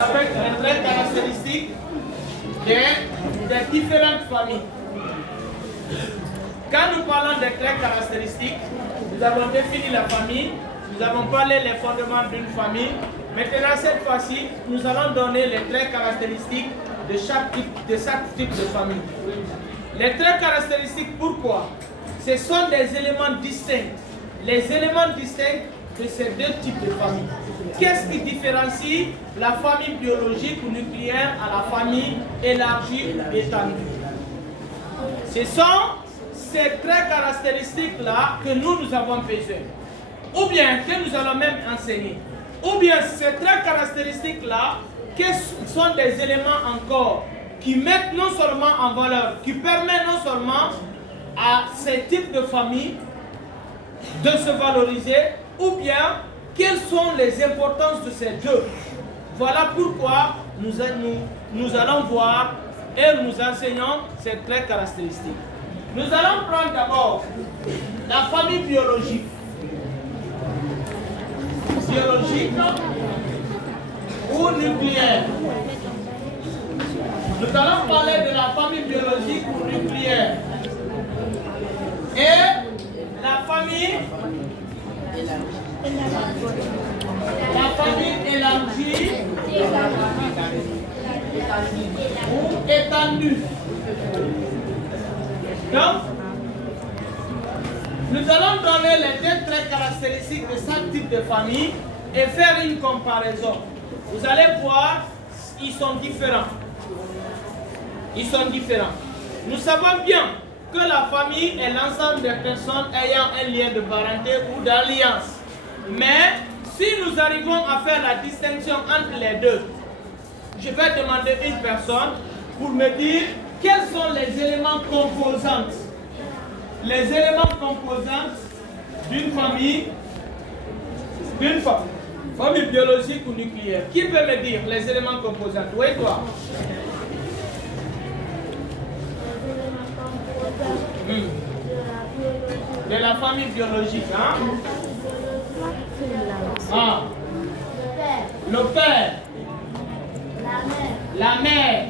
Avec les traits caractéristiques des différentes familles. Quand nous parlons des traits caractéristiques, nous avons défini la famille, nous avons parlé des fondements d'une famille. Maintenant, cette fois-ci, nous allons donner les traits caractéristiques de chaque type de famille. Les traits caractéristiques, pourquoi? Ce sont des éléments distincts. Les éléments distincts de ces deux types de familles. Qu'est-ce qui différencie la famille biologique ou nucléaire à la famille élargie ou étendue? Ce sont ces traits caractéristiques-là que nous avons besoin. Ou bien que nous allons même enseigner. Ou bien ces traits caractéristiques-là, qui sont des éléments encore qui mettent non seulement en valeur, qui permettent non seulement à ces types de familles de se valoriser, ou bien quelles sont les importances de ces deux. Voilà pourquoi nous allons voir et nous enseignons ces traits caractéristiques. Nous allons prendre d'abord la famille biologique. Biologique ou nucléaire. Nous allons parler de la famille biologique ou nucléaire. Et la famille élargie ou étendue. Donc, nous allons donner les deux traits caractéristiques de chaque type de famille et faire une comparaison. Vous allez voir, ils sont différents. Ils sont différents. Nous savons bien que la famille est l'ensemble des personnes ayant un lien de parenté ou d'alliance. Mais si nous arrivons à faire la distinction entre les deux, je vais demander à une personne pour me dire quels sont les éléments composants. Les éléments composants d'une famille biologique ou nucléaire. Qui peut me dire les éléments composants? Oui, toi. De la famille biologique, hein? Ah. Le père, la mère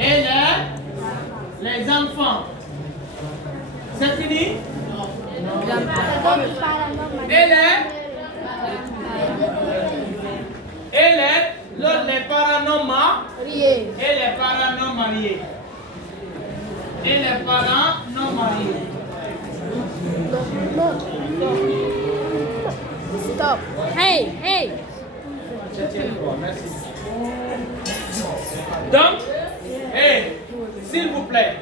et les enfants. C'est fini? Les parents non mariés. Et les parents non mariés. Et les parents non mariés. Stop. Hey, hey. Merci. Donc, hey, s'il vous plaît,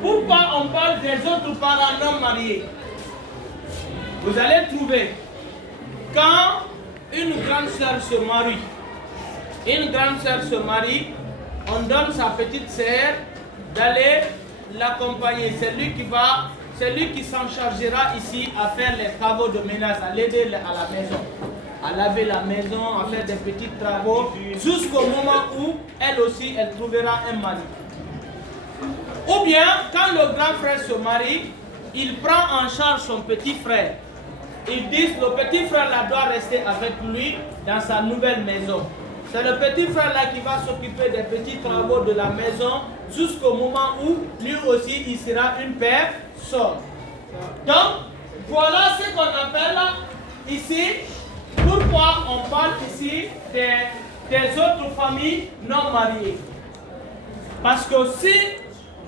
pourquoi on parle des autres parents non mariés? Vous allez trouver, quand une grande sœur se marie, on donne sa petite sœur d'aller l'accompagner. C'est lui qui s'en chargera ici à faire les travaux de ménage, à l'aider à la maison, à laver la maison, à faire des petits travaux, jusqu'au moment où elle aussi, elle trouvera un mari. Ou bien, quand le grand frère se marie, il prend en charge son petit frère. Ils disent que le petit frère là doit rester avec lui dans sa nouvelle maison. C'est le petit frère là qui va s'occuper des petits travaux de la maison jusqu'au moment où lui aussi il sera une personne. Donc, voilà ce qu'on appelle ici, pourquoi on parle ici des autres familles non mariées. Parce que si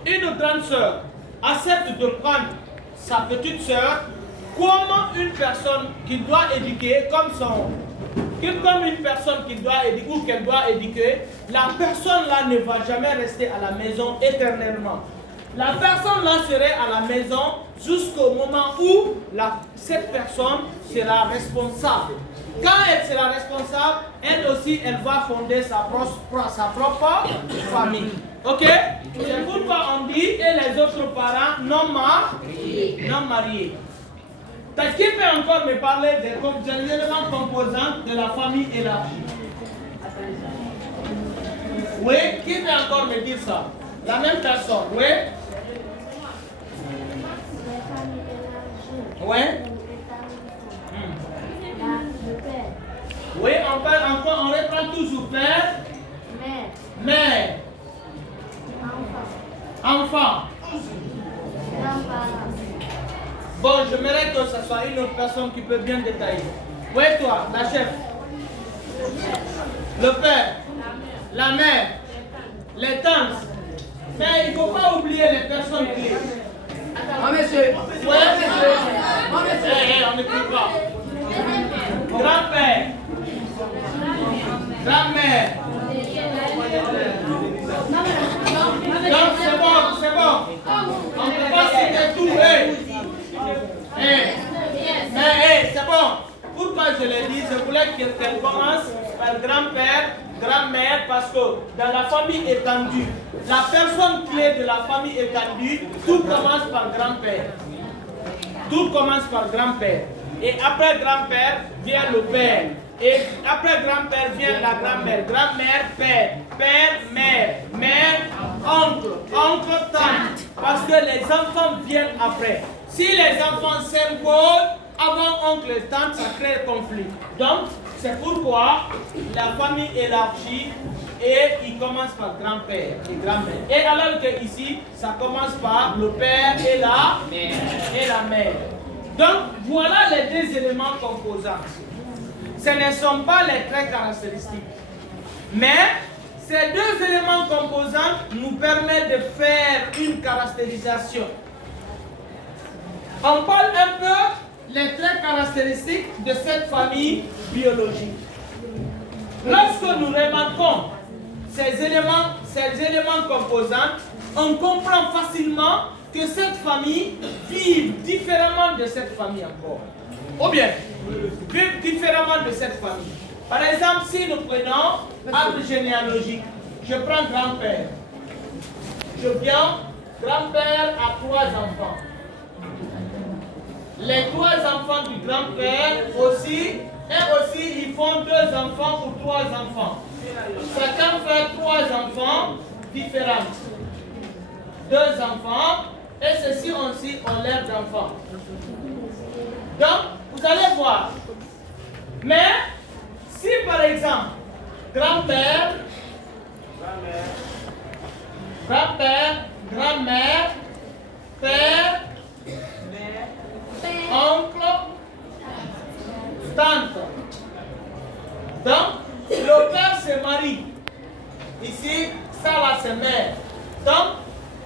une grande sœur accepte de prendre sa petite sœur comme une personne qu'il doit éduquer, comme une personne qu'il doit éduquer ou qu'elle doit éduquer, la personne là ne va jamais rester à la maison éternellement. La personne là serait à la maison jusqu'au moment où cette personne sera responsable. Quand elle sera responsable, elle aussi, elle va fonder sa propre famille. Ok? C'est pourquoi on dit et les autres parents non mariés. Qui peut encore me parler des éléments composants de la famille élargie? Oui, qui peut encore me dire ça? La même personne, oui? Oui? Oui, on reprend toujours père. Mère. Mère. Enfant. Bon, j'aimerais que ce soit une autre personne qui peut bien détailler. Oui, toi, la chef. Le père. La mère. Les tantes. Mais il ne faut pas oublier les personnes clés. Oh monsieur. Oui, monsieur. On ne crie pas. Grand-père. Grand-mère. Donc c'est bon. On ne peut pas citer tout. Mais c'est bon. Pourquoi je l'ai dit? Je voulais qu'elle commence par grand-père, grand-mère, parce que dans la famille étendue, la personne clé de la famille étendue, tout commence par grand-père. Tout commence par grand-père. Et après grand-père vient le père. Et après grand-père vient la grand-mère. Grand-mère, père. Père, mère. Mère, oncle. Oncle, tante. Parce que les enfants viennent après. Si les enfants s'imposent avant oncle et tante, ça crée conflit. Donc, c'est pourquoi la famille élargie et il commence par grand-père et grand-mère. Et alors que ici, ça commence par le père et la mère. Donc, voilà les deux éléments composants. Ce ne sont pas les traits caractéristiques. Mais ces deux éléments composants nous permettent de faire une caractérisation. On parle un peu les traits caractéristiques de cette famille biologique. Lorsque nous remarquons ces éléments composants, on comprend facilement que cette famille vit différemment de cette famille encore. Ou bien, vit différemment de cette famille. Par exemple, si nous prenons arbre généalogique, je prends grand-père. Je viens, grand-père a 3 enfants. Les 3 enfants du grand-père aussi, ils font 2 enfants ou 3 enfants. Chacun fait 3 enfants différents. 2 enfants, et ceux-ci aussi ont l'air d'enfants. Donc, vous allez voir. Mais, si par exemple, grand-père, grand-mère, père, oncle, tante. Donc, le père se marie. Ici, ça là c'est mère. Donc,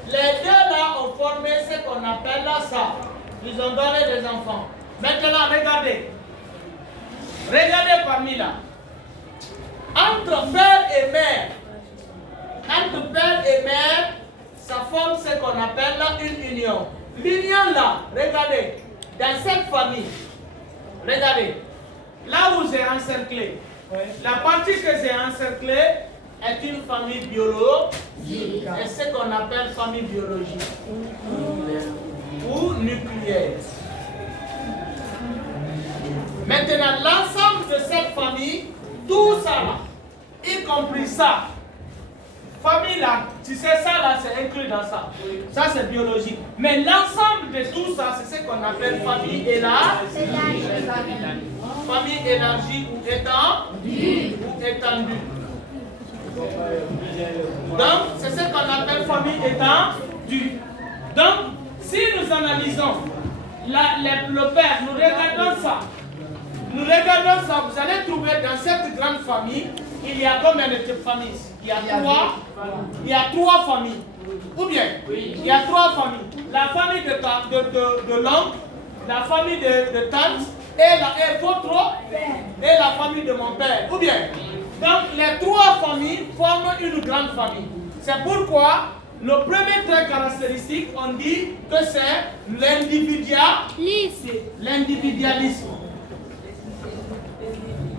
les deux là ont formé ce qu'on appelle là ça. Ils ont donné des enfants. Maintenant, regardez. Regardez parmi là. Entre père et mère, ça forme ce qu'on appelle là une union. L'union là, regardez, dans cette famille, regardez, là où j'ai encerclé, la partie que j'ai encerclée est une famille biologique, et ce qu'on appelle famille biologique ou nucléaire. Maintenant, l'ensemble de cette famille, tout ça là, y compris ça, famille là, tu sais ça là, c'est inclus dans ça. Ça c'est biologique. Mais l'ensemble de tout ça, c'est ce qu'on appelle famille élargie. Famille élargie ou étendue. Donc, c'est ce qu'on appelle famille étendue. Donc, si nous analysons le père, nous regardons ça, vous allez trouver dans cette grande famille, il y a combien de familles? Il y a 3 familles. Ou bien, il y a 3 familles. La famille de l'oncle, la famille de tante, et votre, et la famille de mon père. Ou bien, donc les 3 familles forment une grande famille. C'est pourquoi le premier trait caractéristique, on dit que c'est l'individualisme.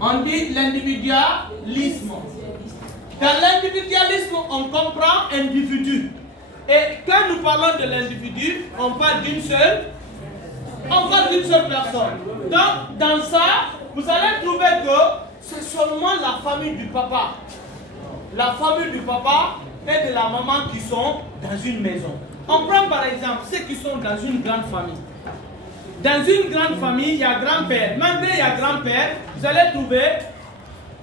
On dit l'individualisme. Dans l'individualisme, on comprend individu. Et quand nous parlons de l'individu, on parle d'une seule personne. Donc, dans ça, vous allez trouver que c'est seulement la famille du papa. La famille du papa et de la maman qui sont dans une maison. On prend par exemple ceux qui sont dans une grande famille. Dans une grande famille, il y a grand-père. Maintenant, il y a grand-père. Vous allez trouver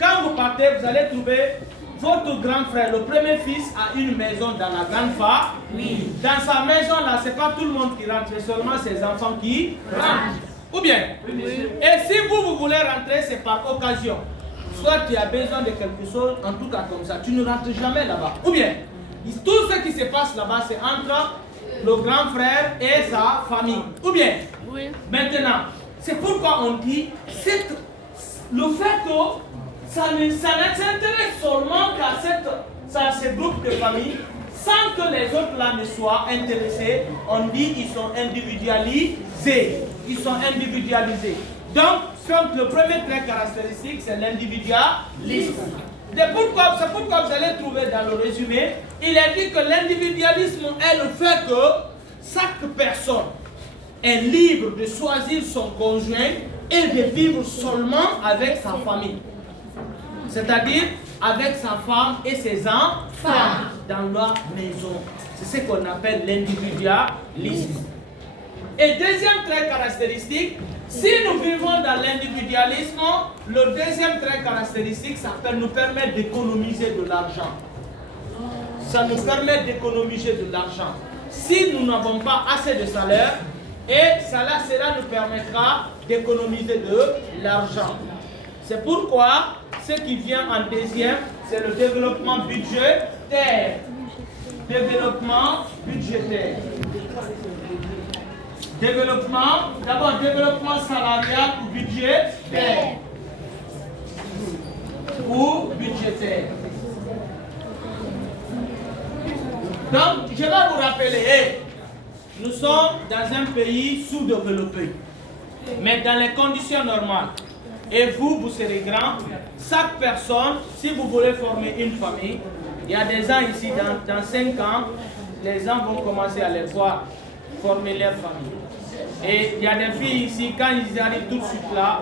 Quand vous partez, vous allez trouver votre grand frère, le premier fils, a une maison dans la grande phare. Oui. Dans sa maison, là, ce n'est pas tout le monde qui rentre, c'est seulement ses enfants qui rentrent. Ou bien? Oui. Et si vous voulez rentrer, c'est par occasion. Soit tu as besoin de quelque chose, en tout cas comme ça, tu ne rentres jamais là-bas. Ou bien, tout ce qui se passe là-bas, c'est entre le grand frère et sa famille. Ou bien, oui. Maintenant, c'est pourquoi on dit, le fait que ça ne s'intéresse seulement qu'à ce groupe de famille, sans que les autres là ne soient intéressés, on dit qu'ils sont individualisés. Ils sont individualisés. Donc, le premier trait caractéristique, c'est l'individualisme. C'est pourquoi vous allez trouver dans le résumé, il est dit que l'individualisme est le fait que chaque personne est libre de choisir son conjoint et de vivre seulement avec sa famille. C'est-à-dire avec sa femme et ses enfants dans leur maison. C'est ce qu'on appelle l'individualisme. Et deuxième trait caractéristique, si nous vivons dans l'individualisme, le deuxième trait caractéristique, ça nous permet d'économiser de l'argent. Ça nous permet d'économiser de l'argent. Si nous n'avons pas assez de salaire, et cela nous permettra d'économiser de l'argent. C'est pourquoi ce qui vient en deuxième, c'est le développement budgétaire. Développement budgétaire. D'abord développement salarial ou budgétaire. Ou budgétaire. Donc, je vais vous rappeler, nous sommes dans un pays sous-développé, mais dans les conditions normales. Et vous serez grand. Chaque personne, si vous voulez former une famille, il y a des gens ici, dans 5 ans, les gens vont commencer à les voir former leur famille. Et il y a des filles ici, quand ils arrivent tout de suite là,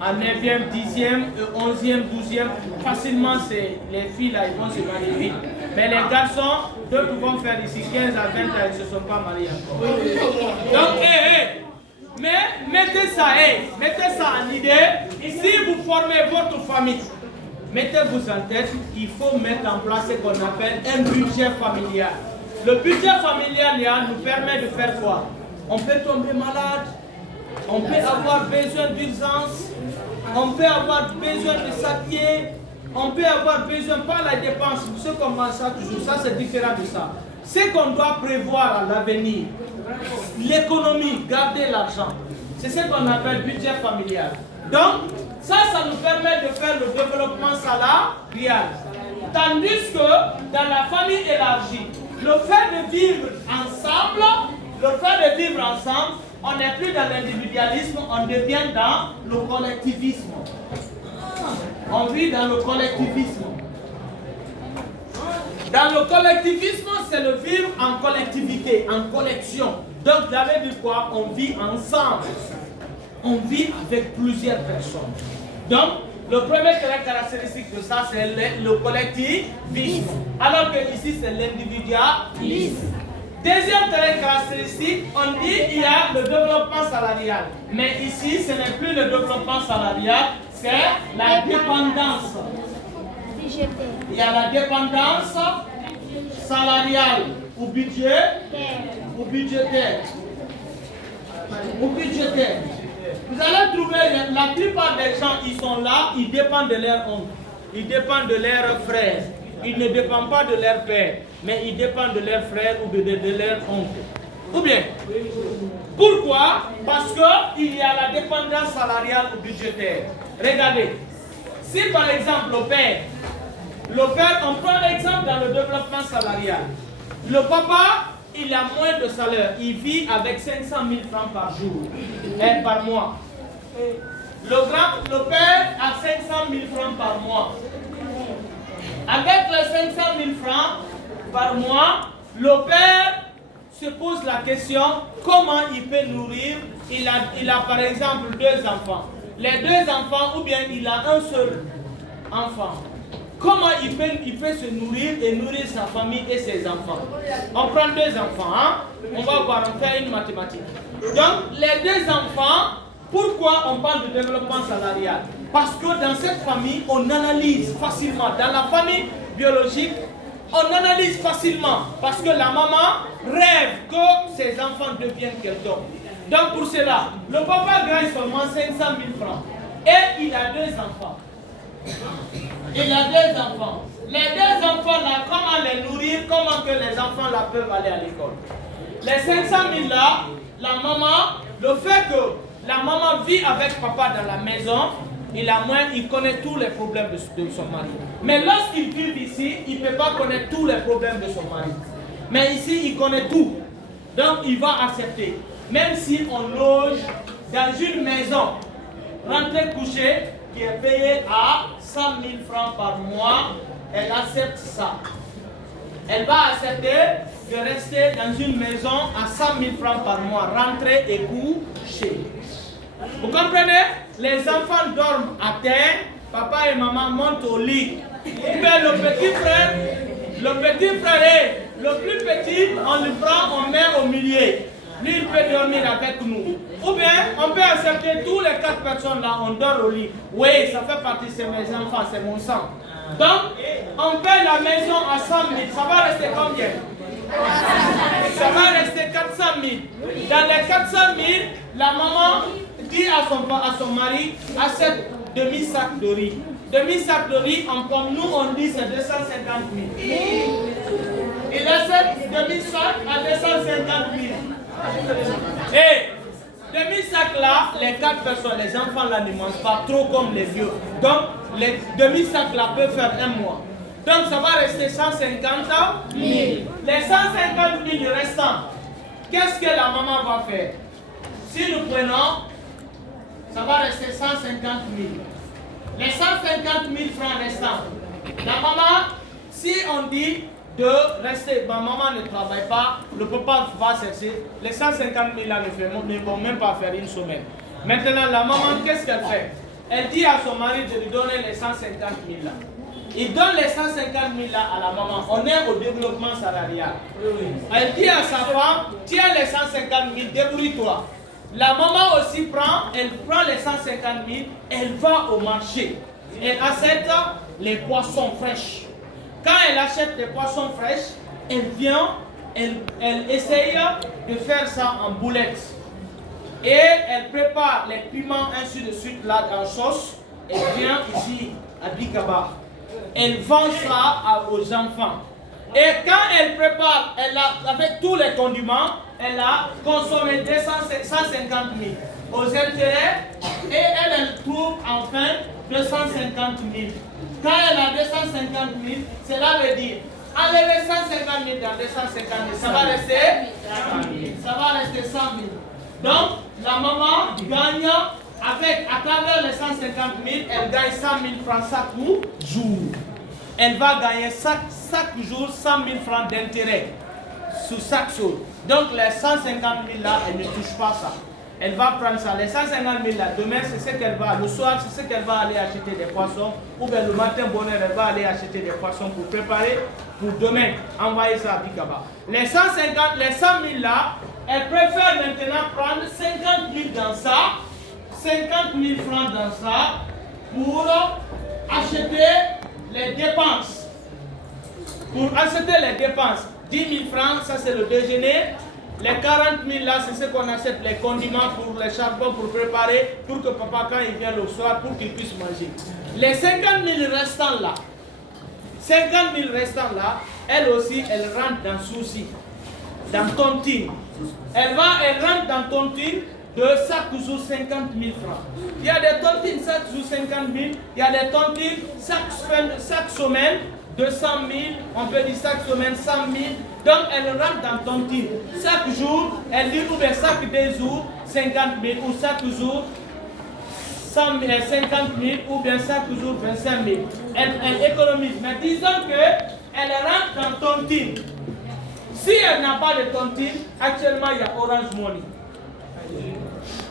en 9e, 10e, 11e, 12e, facilement, les filles là, ils vont se marier vite. Mais les garçons, d'autres vont faire ici 15 à 20 ans, ils ne se sont pas mariés encore. Donc, mais mettez ça en idée. Si vous formez votre famille, mettez-vous en tête, il faut mettre en place ce qu'on appelle un budget familial. Le budget familial là, nous permet de faire quoi? On peut tomber malade, on peut avoir besoin d'urgence, on peut avoir besoin de s'habiller, on peut avoir besoin, pas la dépense, ce qu'on mange ça toujours, ça c'est différent de ça. Ce qu'on doit prévoir à l'avenir, l'économie, garder l'argent, c'est ce qu'on appelle budget familial. Donc, ça nous permet de faire le développement salarial. Tandis que dans la famille élargie, le fait de vivre ensemble, on n'est plus dans l'individualisme, on devient dans le collectivisme. On vit dans le collectivisme. Dans le collectivisme, c'est le vivre en collectivité, en collection. Donc, vous avez vu quoi? On vit ensemble. On vit avec plusieurs personnes. Donc, le premier trait caractéristique de ça, c'est le collectivisme. Alors que ici, c'est l'individualisme. Deuxième trait caractéristique, on dit qu'il y a le développement salarial. Mais ici, ce n'est plus le développement salarial, c'est la dépendance. Il y a la dépendance salariale ou budgétaire. Vous allez trouver, la plupart des gens qui sont là, ils dépendent de leur oncle, ils dépendent de leurs frères. Ils ne dépendent pas de leur père, mais ils dépendent de leurs frères ou de leur oncle. Ou bien, pourquoi? Parce qu'il y a la dépendance salariale ou budgétaire. Regardez, si par exemple le père, on prend l'exemple dans le développement salarial. Le papa, il a moins de salaire, il vit avec 500 000 francs par jour, et par mois. Le père a 500 000 francs par mois. Avec les 500 000 francs par mois, le père se pose la question comment il peut nourrir. Il a par exemple 2 enfants. Les 2 enfants, ou bien il a un seul enfant. Comment il peut se nourrir et nourrir sa famille et ses enfants? On prend 2 enfants, hein? On va voir, on fait une mathématique. Donc, les 2 enfants, pourquoi on parle de développement salarial? Parce que dans cette famille, on analyse facilement. Dans la famille biologique, on analyse facilement. Parce que la maman rêve que ses enfants deviennent quelqu'un. Donc pour cela, le papa gagne seulement 500 000 francs. Et il a 2 enfants. Il a 2 enfants. Les 2 enfants là, comment les nourrir, comment que les enfants là peuvent aller à l'école. Les 500 000 là, la maman, le fait que la maman vit avec papa dans la maison, il connaît tous les problèmes de son mari. Mais lorsqu'il vit ici, il ne peut pas connaître tous les problèmes de son mari. Mais ici, il connaît tout. Donc, il va accepter. Même si on loge dans une maison, rentrer coucher, qui est payée à 100 000 francs par mois, elle accepte ça. Elle va accepter de rester dans une maison à 100 000 francs par mois, rentrer et coucher. Vous comprenez? Les enfants dorment à terre, papa et maman montent au lit. Mais le petit frère est le plus petit, on le prend, on met au milieu. Lui, il peut dormir avec nous. Ou bien, on peut accepter tous les 4 personnes là, on dort au lit. Oui, ça fait partie, c'est mes enfants, c'est mon sang. Donc, on paie la maison à 100 000. Ça va rester combien? Ça va rester 400 000. Dans les 400 000, la maman dit à son mari, achète demi-sac de riz. Demi-sac de riz, comme nous on dit, c'est 250 000. Il achète demi-sac à 250 000. Et demi-sac là, les 4 personnes, les enfants là ne mangent pas trop comme les vieux. Donc, les demi-sacs là peuvent faire 1 mois. Donc, ça va rester 150 000. Les 150 000 restants, qu'est-ce que la maman va faire? Si nous prenons, ça va rester 150 000. Les 150 000 francs restants, la maman, si on dit de rester, ma maman ne travaille pas, le papa va chercher, les 150 000 là ne vont même pas faire une semaine. Maintenant, la maman, qu'est-ce qu'elle fait? Elle dit à son mari de lui donner les 150 000 là. Il donne les 150 000 là à la maman. On est au développement salarial. Elle dit à sa femme, tiens les 150 000, débrouille-toi. La maman aussi prend les 150 000, elle va au marché. Elle achète les poissons fraîches. Quand elle achète les poissons fraîches, elle vient, elle essaye de faire ça en boulettes. Et elle prépare les piments ainsi de suite là en sauce. Elle vient ici à Bikaba. Elle vend ça aux enfants. Et quand elle prépare, avec tous les condiments, elle a consommé 150 000 aux intérêts et elle trouve enfin 250 000. Quand elle a 250 000, cela veut dire enlever 150 000 dans 250 000, ça va rester 100 000. Donc, la maman gagne à travers les 150 000, elle gagne 100 000 francs chaque jour. Elle va gagner chaque jour 100 000 francs d'intérêt sur chaque chose. Donc, les 150 000 là, elle ne touche pas ça. Elle va prendre ça. Les 150 000 là, demain, c'est ce qu'elle va, le soir, c'est ce qu'elle va aller acheter des poissons. Ou bien le matin, bonheur, elle va aller acheter des poissons pour préparer pour demain, envoyer ça à Bikaba. Les 100 000 là, elle préfère maintenant prendre 50 000 dans ça, 50 000 francs dans ça, pour acheter les dépenses. Pour acheter les dépenses, 10 000 francs, ça c'est le déjeuner. Les 40 000 là, c'est ce qu'on achète, les condiments pour les charbons, pour préparer, pour que papa, quand il vient le soir, pour qu'il puisse manger. Les 50 000 restants là, elle aussi, elle rentre dans souci, dans tontine. Elle rentre dans tontine de chaque jour 50 000 francs. Il y a des tontines chaque jour 50 000, il y a des tontines chaque semaine 200 000, on peut dire chaque semaine 100 000. Donc elle rentre dans tontine. Chaque jour, elle dit ou bien chaque 2 jours 50 000 ou chaque jour 50 000 ou bien chaque jour 25 000. Elle économise. Mais disons qu'elle rentre dans tontine. Si elle n'a pas de tontine, actuellement il y a Orange Money.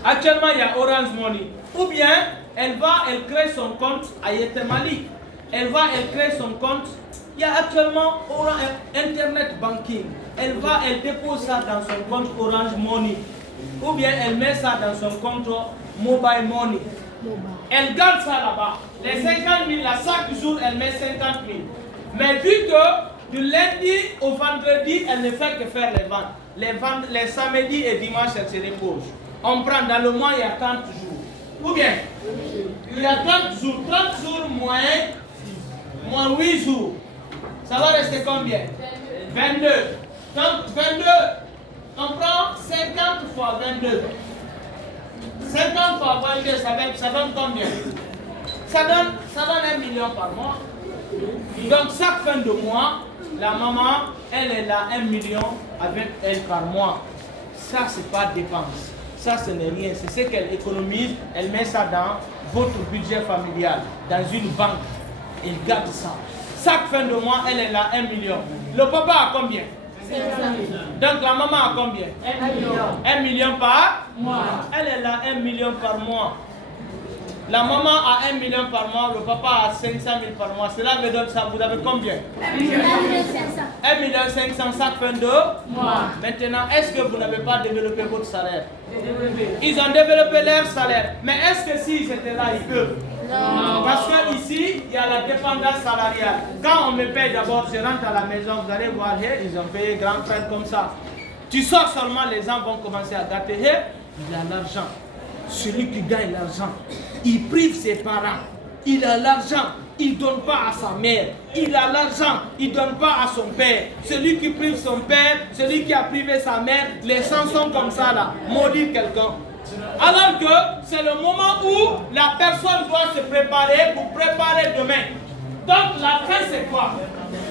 Actuellement il y a Orange Money. Ou bien elle crée son compte à Yetemali. Elle crée son compte. Il y a actuellement Internet Banking. Elle dépose ça dans son compte Orange Money. Ou bien elle met ça dans son compte Mobile Money. Elle garde ça là-bas. Les 50 000, là, chaque jour, elle met 50 000. Mais vu que du lundi au vendredi, elle ne fait que faire les ventes. Les samedis et dimanches, elle se repose. On prend dans le mois, il y a 30 jours. Ou bien, il y a 30 jours. 30 jours moins 8 jours. Ça va rester combien? 22. Donc, 22, on prend 50 fois 22. 50 fois 22, ça donne combien? Ça donne 1 million par mois. Donc, chaque fin de mois, la maman, elle est là 1 million avec elle par mois. Ça, c'est pas dépense. Ça, ce n'est rien. C'est ce qu'elle économise. Elle met ça dans votre budget familial, dans une banque. Elle garde ça. Chaque fin de mois, elle est là 1 million. Le papa a combien? 500 000. Donc la maman a combien? 1 million. 1 million par mois. Elle est là 1 million par mois. La maman a 1 million par mois, le papa a 500 000 par mois. Cela veut dire ça, vous avez combien? 1 million 500 chaque fin de mois. Maintenant, est-ce que vous n'avez pas développé votre salaire? Ils ont développé leur salaire. Mais est-ce que s'ils étaient là, ils peuvent? Non. Parce qu'ici, il y a la dépendance salariale. Quand on me paye d'abord, je rentre à la maison, vous allez voir, ils ont payé grand frère comme ça. Tu sors seulement, les gens vont commencer à gâter. Il a l'argent. Celui qui gagne l'argent, il prive ses parents. Il a l'argent, il ne donne pas à sa mère. Il a l'argent, il ne donne pas à son père. Celui qui prive son père, celui qui a privé sa mère, les sens sont comme ça là, maudire quelqu'un. Alors que c'est le moment où la personne doit se préparer pour préparer demain. Donc la fin c'est quoi?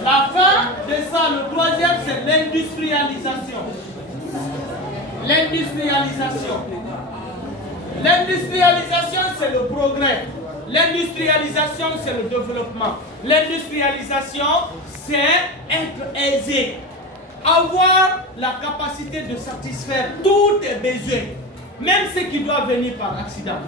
La fin de ça, le troisième, c'est l'industrialisation. L'industrialisation. L'industrialisation, c'est le progrès. L'industrialisation, c'est le développement. L'industrialisation, c'est être aisé. Avoir la capacité de satisfaire tous tes besoins, même ce qui doit venir par accident.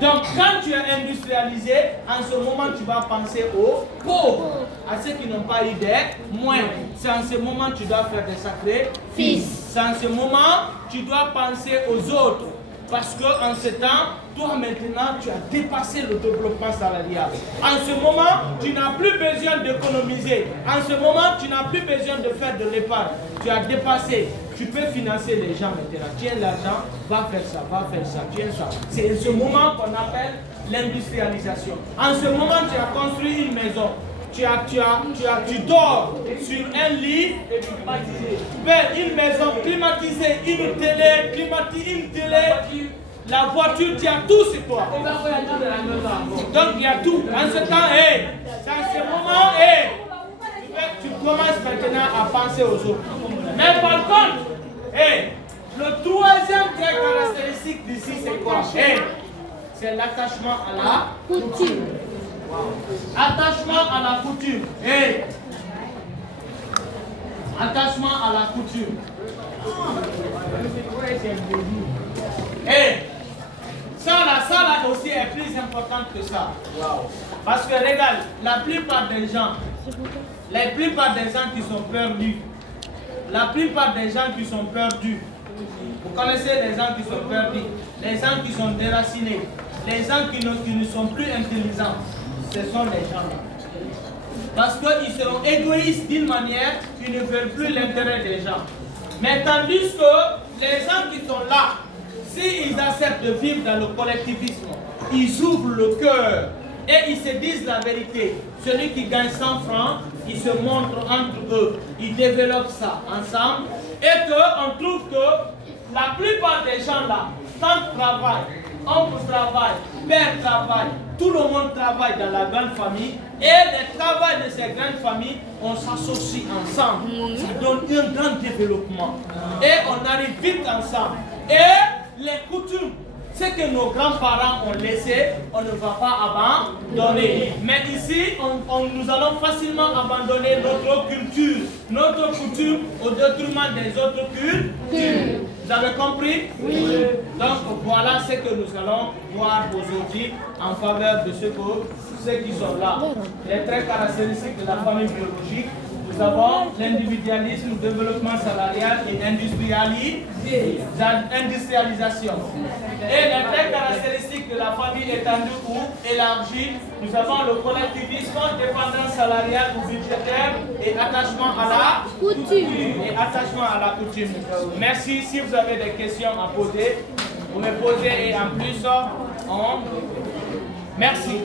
Donc, quand tu es industrialisé, en ce moment, tu vas penser aux pauvres, à ceux qui n'ont pas eu d'aide, moins. C'est en ce moment que tu dois faire des sacrifices. C'est en ce moment que tu dois penser aux autres. Parce qu'en ce temps, toi maintenant, tu as dépassé le développement salarial. En ce moment, tu n'as plus besoin d'économiser. En ce moment, tu n'as plus besoin de faire de l'épargne. Tu as dépassé. Tu peux financer les gens maintenant. Tiens l'argent, va faire ça, tiens ça. C'est ce moment qu'on appelle l'industrialisation. En ce moment, tu as construit une maison. Tu dors sur un lit climatisé. Une maison climatisée, une télé, la voiture, tu as tout sur toi. Donc il y a tout. En ce temps, c'est en ce moment, tu commences maintenant à penser aux autres. Mais par contre, le troisième trait caractéristique d'ici, c'est quoi? C'est l'attachement à la coutume. Attachement à la coutume. Attachement à la coutume. Ça là aussi est plus important que ça. Parce que regarde, la plupart des gens qui sont perdus, vous connaissez les gens qui sont perdus, les gens qui sont déracinés, les gens qui ne sont plus intelligents, ce sont les gens-là. Parce qu'ils seront égoïstes d'une manière, ils ne veulent plus l'intérêt des gens. Mais tandis que les gens qui sont là, s'ils acceptent de vivre dans le collectivisme, ils ouvrent le cœur et ils se disent la vérité. Celui qui gagne 100 francs, ils se montrent entre eux, ils développent ça ensemble et qu'on trouve que la plupart des gens là, tant travaillent, oncle travaille, père travaille, tout le monde travaille dans la grande famille et le travail de ces grandes familles, on s'associe ensemble. Ça donne un grand développement et on arrive vite ensemble. Et les coutumes, ce que nos grands-parents ont laissé, on ne va pas abandonner. Mais ici, nous allons facilement abandonner notre culture, notre coutume au détriment des autres cultures. Vous avez compris? Oui. Donc voilà ce que nous allons voir aujourd'hui en faveur de ceux qui sont là. Les traits caractéristiques de la famille biologique, Nous avons l'individualisme, le développement salarial et industrialisation. Et les traits caractéristiques de la famille étendue ou élargie, nous avons le collectivisme, dépendance salariale ou budgétaire et attachement à la coutume. Merci. Si vous avez des questions à poser, vous me posez et en plus, merci.